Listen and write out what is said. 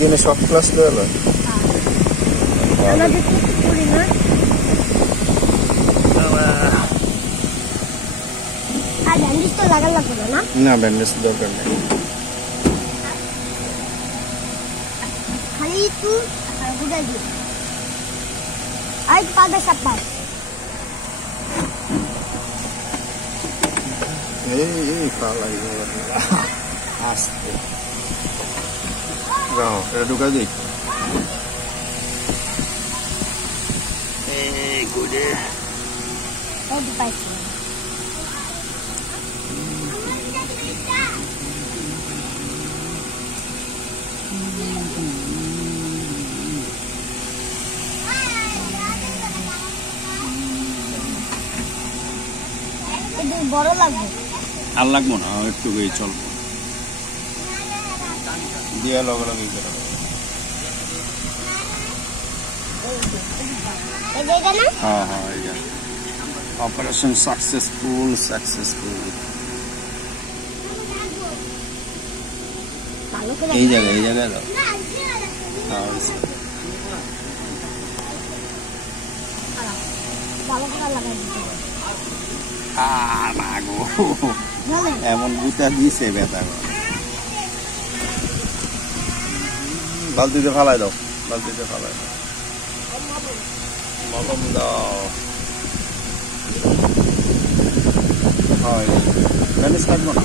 দিনে সব ক্লাস করে না আমাদের কি করি না আর ব্যান্ডেজ তো লাগা লাগবে না না ব্যান্ডেজ দরকার নেই খালি একটু গুড়া দিই আর পাবে সাপা এই পালা আস্তে যাও এটা ঢুকা দিই এই গুড়ে এই পাইছি এটা বড় লাগবে আর লাগবো না একটু গিয়ে চলবো দিয়া লগে লগে এটা না হ্যাঁ হ্যাঁ এটা অপারেশন সাকসেসফুল ভালো করে এই জায়গায় দাও ভালো করে লাগাই দিতে হবে এমন গুতা দিছে ব্যথা বালতিতে ফালাই দাও মলম দাও হয় ব্যান্ডেজ লাগবো না